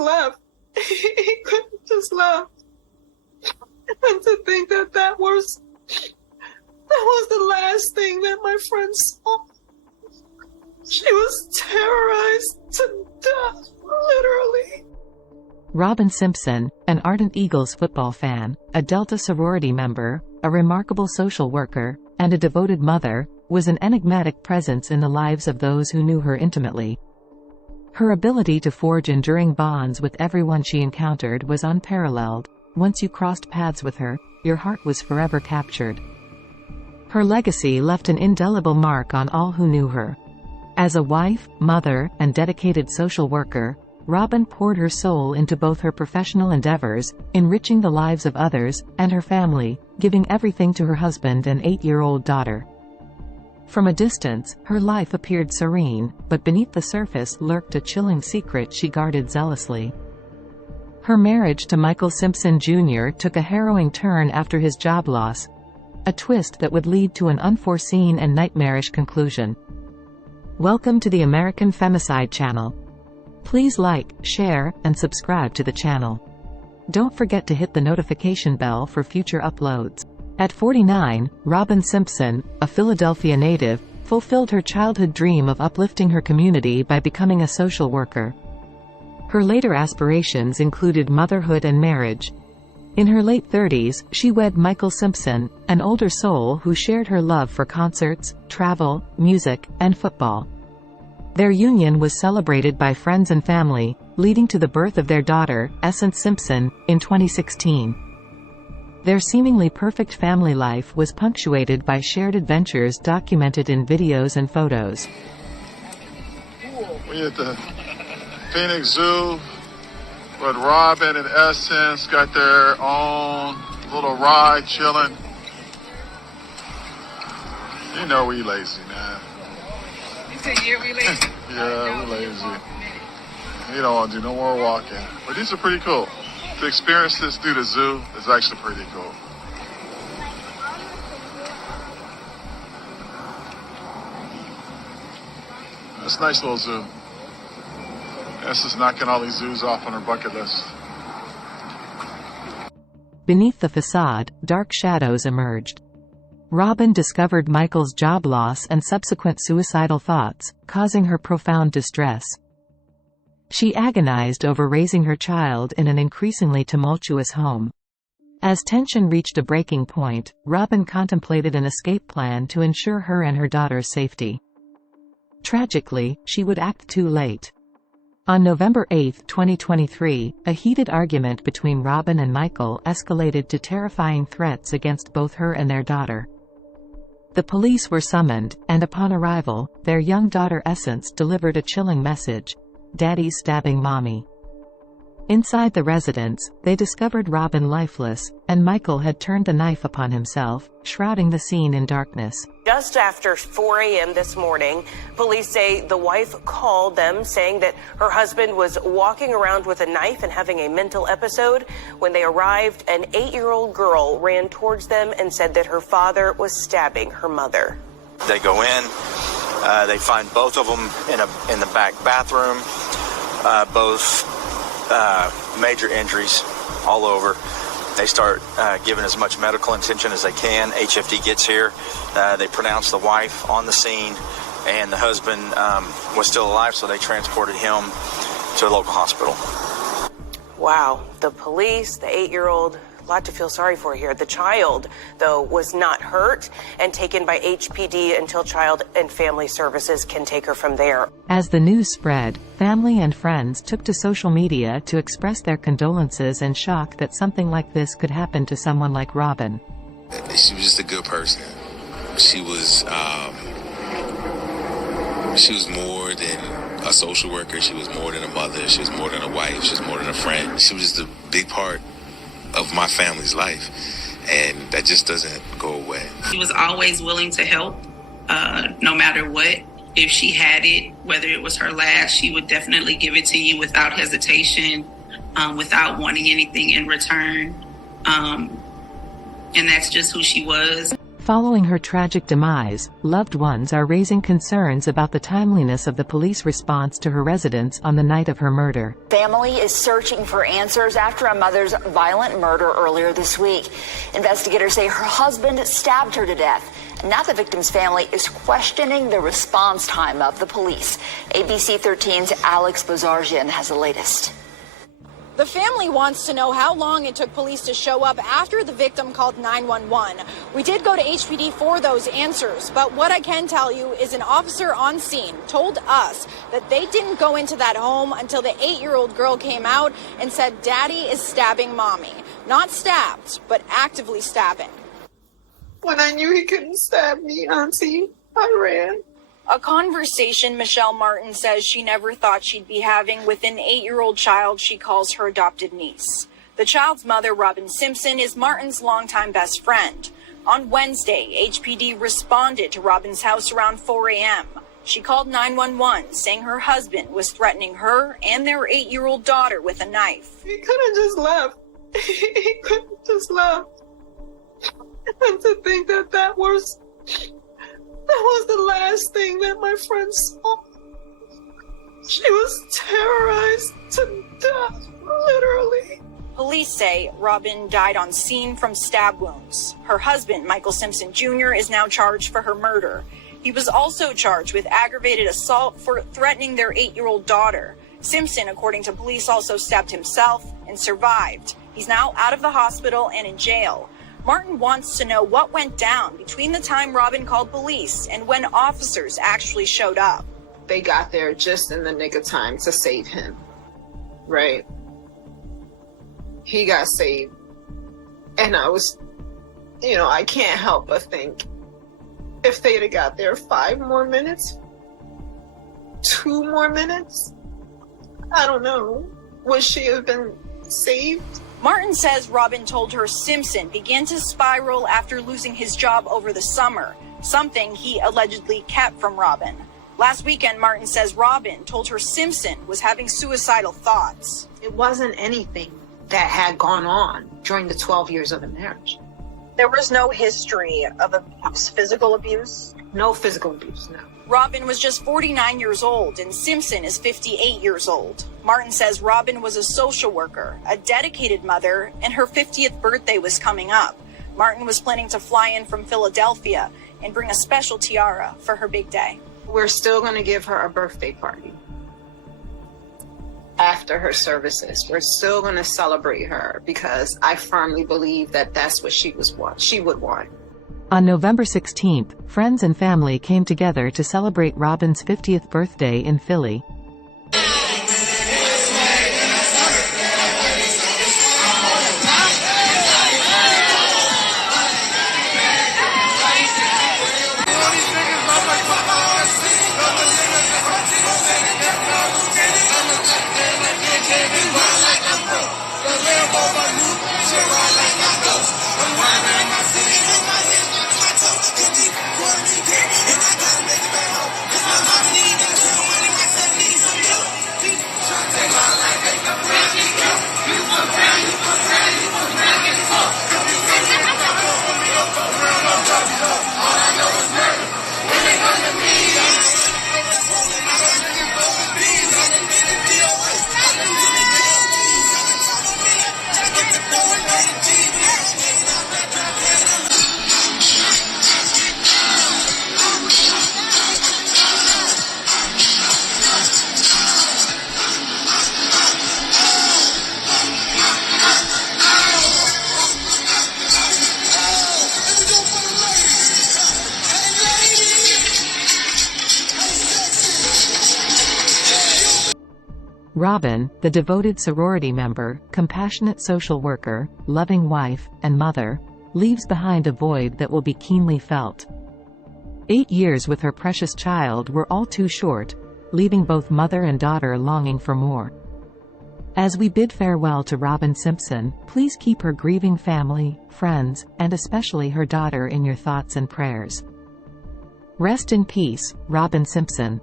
left. He could have just left. And to think that that was the last thing that my friend saw. She was terrorized to death, literally. Robin Simpson, an ardent Eagles football fan, a Delta sorority member, a remarkable social worker, and a devoted mother, was an enigmatic presence in the lives of those who knew her intimately. Her ability to forge enduring bonds with everyone she encountered was unparalleled. Once you crossed paths with her, your heart was forever captured. Her legacy left an indelible mark on all who knew her. As a wife, mother, and dedicated social worker, Robin poured her soul into both her professional endeavors, enriching the lives of others, and her family, giving everything to her husband and 8-year-old daughter. From a distance, her life appeared serene, but beneath the surface lurked a chilling secret she guarded zealously. Her marriage to Michael Simpson Jr. took a harrowing turn after his job loss, a twist that would lead to an unforeseen and nightmarish conclusion. Welcome to the American Femicide channel. Please like, share, and subscribe to the channel. Don't forget to hit the notification bell for future uploads. At 49, Robin Simpson, a Philadelphia native, fulfilled her childhood dream of uplifting her community by becoming a social worker. Her later aspirations included motherhood and marriage. In her late 30s, she wed Michael Simpson, an older soul who shared her love for concerts, travel, music, and football. Their union was celebrated by friends and family, leading to the birth of their daughter, Essence Simpson, in 2016. Their seemingly perfect family life was punctuated by shared adventures documented in videos and photos. We at the Phoenix Zoo with Robin and Essence, got their own little ride, chilling. You know we lazy, man. You said we lazy? Yeah, we lazy. You don't want to do no more walking. But these are pretty cool. To experience this through the zoo is actually pretty cool. It's a nice little zoo. This is knocking all these zoos off on her bucket list. Beneath the facade, dark shadows emerged. Robin discovered Michael's job loss and subsequent suicidal thoughts, causing her profound distress. She agonized over raising her child in an increasingly tumultuous home. As tension reached a breaking point, Robin contemplated an escape plan to ensure her and her daughter's safety. Tragically, she would act too late. On November 8, 2023, a heated argument between Robin and Michael escalated to terrifying threats against both her and their daughter. The police were summoned, and upon arrival, their young daughter Essence delivered a chilling message: "Daddy's stabbing Mommy." Inside the residence, they discovered Robin lifeless, and Michael had turned the knife upon himself, shrouding the scene in darkness. Just after 4 a.m. this morning, police say the wife called them saying that her husband was walking around with a knife and having a mental episode. When they arrived, an 8-year-old girl ran towards them and said that her father was stabbing her mother. They go in, they find both of them in the back bathroom, both major injuries all over. They start giving as much medical attention as they can. HFD gets here. They pronounce the wife on the scene, and the husband was still alive, so they transported him to a local hospital. Wow. The police, the 8-year-old, a lot to feel sorry for here. The child, though, was not hurt and taken by HPD until Child and Family Services can take her from there. As the news spread, family and friends took to social media to express their condolences and shock that something like this could happen to someone like Robin. She was just a good person. She was more than a social worker. She was more than a mother. She was more than a wife. She was more than a friend. She was just a big part of my family's life, and that just doesn't go away. She was always willing to help, no matter what. If she had it, whether it was her last, she would definitely give it to you without hesitation, without wanting anything in return. And that's just who she was. Following her tragic demise, loved ones are raising concerns about the timeliness of the police response to her residence on the night of her murder. Family is searching for answers after a mother's violent murder earlier this week. Investigators say her husband stabbed her to death. Now the victim's family is questioning the response time of the police. ABC 13's Alex Bazarjian has the latest. The family wants to know how long it took police to show up after the victim called 911. We did go to HPD for those answers, but what I can tell you is an officer on scene told us that they didn't go into that home until the 8-year-old girl came out and said, "Daddy is stabbing mommy." Not stabbed, but actively stabbing. When I knew he couldn't stab me, Auntie, I ran. A conversation Michelle Martin says she never thought she'd be having with an 8-year-old child she calls her adopted niece. The child's mother, Robin Simpson, is Martin's longtime best friend. On Wednesday, HPD responded to Robin's house around 4 a.m. She called 911, saying her husband was threatening her and their 8-year-old daughter with a knife. He could have just left. He could have just left. And to think that was the last thing that my friend saw. She was terrorized to death, literally. Police say Robin died on scene from stab wounds. Her husband, Michael Simpson Jr, is now charged for her murder. He was also charged with aggravated assault for threatening their 8-year-old daughter. Simpson, according to police, also stabbed himself and survived. He's now out of the hospital and in jail. Martin wants to know what went down between the time Robin called police and when officers actually showed up. They got there just in the nick of time to save him, right? He got saved. And I was, I can't help but think if they'd have got there 5 more minutes, 2 more minutes, I don't know, would she have been saved? Martin says Robin told her Simpson began to spiral after losing his job over the summer, something he allegedly kept from Robin. Last weekend, Martin says Robin told her Simpson was having suicidal thoughts. It wasn't anything that had gone on during the 12 years of the marriage. There was no history of abuse, physical abuse? No physical abuse, no. Robin was just 49 years old and Simpson is 58 years old. Martin says Robin was a social worker, a dedicated mother, and her 50th birthday was coming up. Martin was planning to fly in from Philadelphia and bring a special tiara for her big day. We're still going to give her a birthday party after her services. We're still going to celebrate her because I firmly believe that that's what she would want. On November 16th, friends and family came together to celebrate Robin's 50th birthday in Philly. Robin, the devoted sorority member, compassionate social worker, loving wife, and mother, leaves behind a void that will be keenly felt. 8 years with her precious child were all too short, leaving both mother and daughter longing for more. As we bid farewell to Robin Simpson, please keep her grieving family, friends, and especially her daughter in your thoughts and prayers. Rest in peace, Robin Simpson.